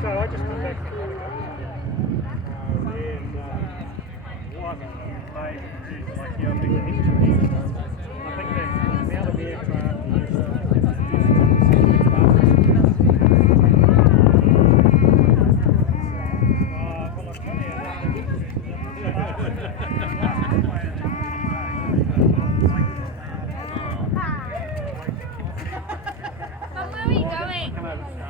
So I just come back to and wife made is like, yeah, big picture. I think that the amount of aircraft is well, I tell Mum, where are we going?